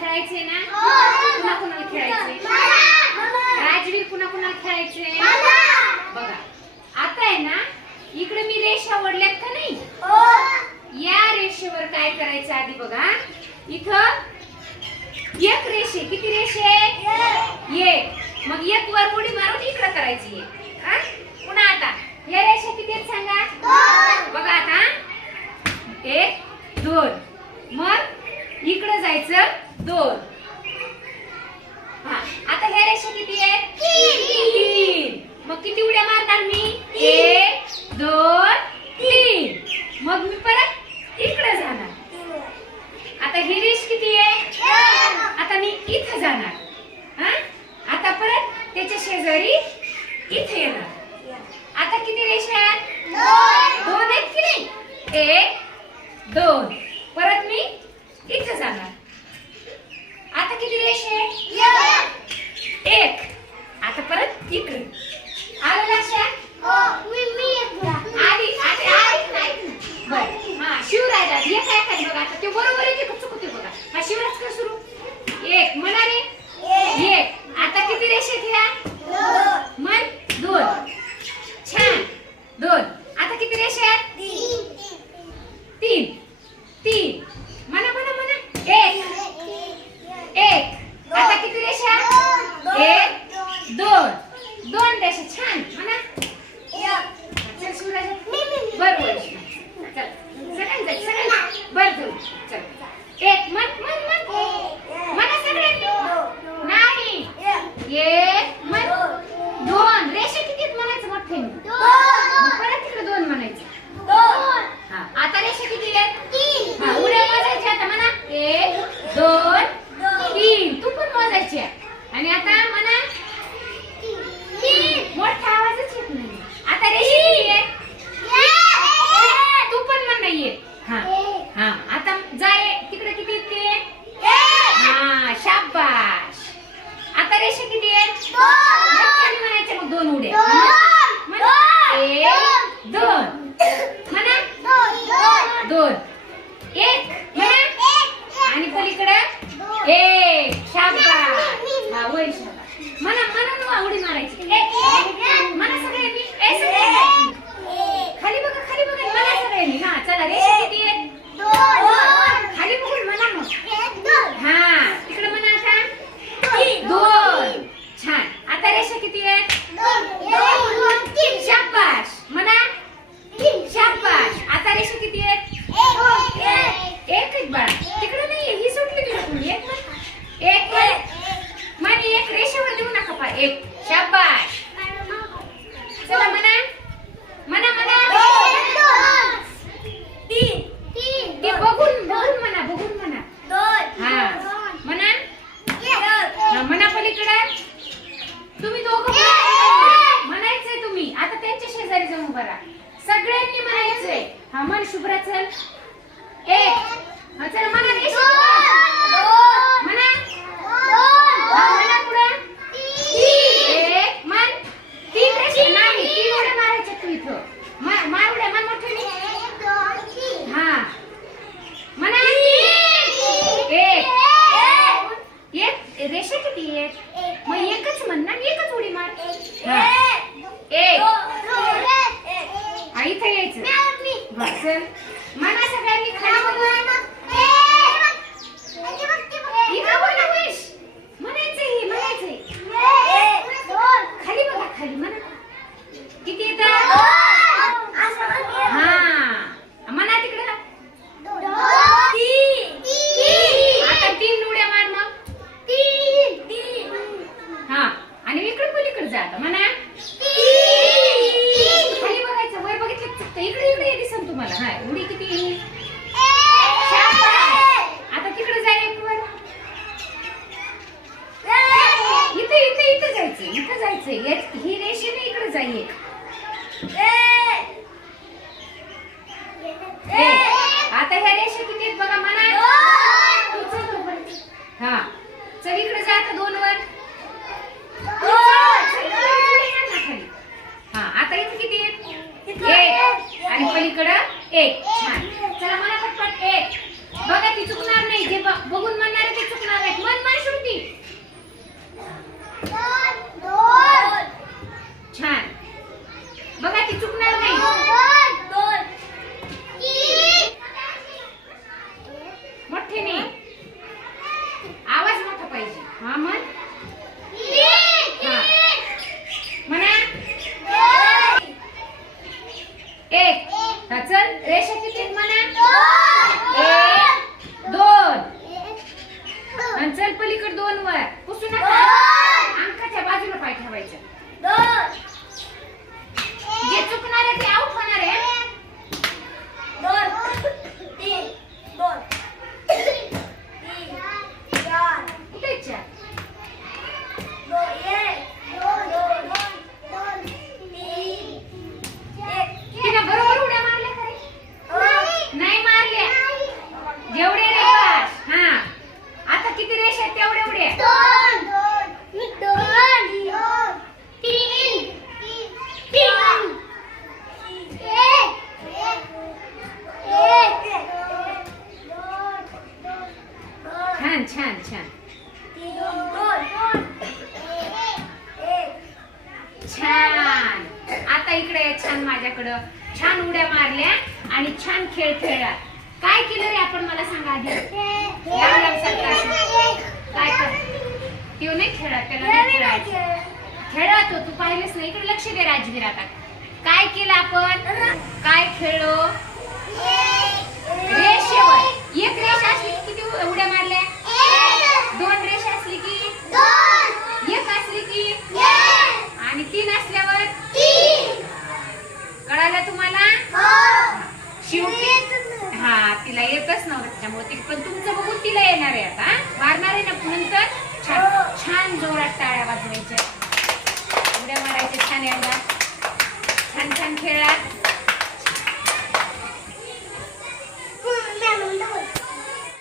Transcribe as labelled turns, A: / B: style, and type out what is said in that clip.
A: खेळायचे ना? पुन्हा कुणाला खेळायचे? राजवीर पुन्हा कुणाला खेळायचे? बघा आता आहे ना इकडे मी रेषा ओढल्यात का नाही? या रेषेवर काय करायचं आधी बघा. इथं एक रेषे किती रेषे? एक. मग एक वर उडी मारून इकडे करायची एक. पुन्हा आता या रेषा किती आहेत सांगा? बघा आता. एक दोन. मग इकडे जायचं. दोन. हा आता ह्या रेषा किती आहे मग किती उड्या मारणार मी? एक दोन तीन. मग मी परत इकडे जाणार. आता ही रेष किती आहे? आता मी इथं जाणार. हा आता परत त्याच्या शेजारी इथे येणार. आता किती सूरज छान म्हणा सूरज बरोबर चल सगळ्यांना बरं चल एक मत उडी मारायची शेजारी जाऊन उभा सगळ्यांनी म्हणायचंय. हा मन शुभ्र चल. एक. चल मनाने जायचंय ही रेषेने इकडे जाईये Gracias, que माझ्याकडं छान उड्या मारल्या आणि छान खेळ खेळला काय केलं रे आपण मला सांगा आधी. काय कर तो नाही खेळत त्याला खेळत हो, तू पाहिलेस नाही इकडे लक्ष दे राजवीर आता काय केलं आपण काय खेळलो रेषेवर एक रेष असली किती उड्या मारल्या दोन रेष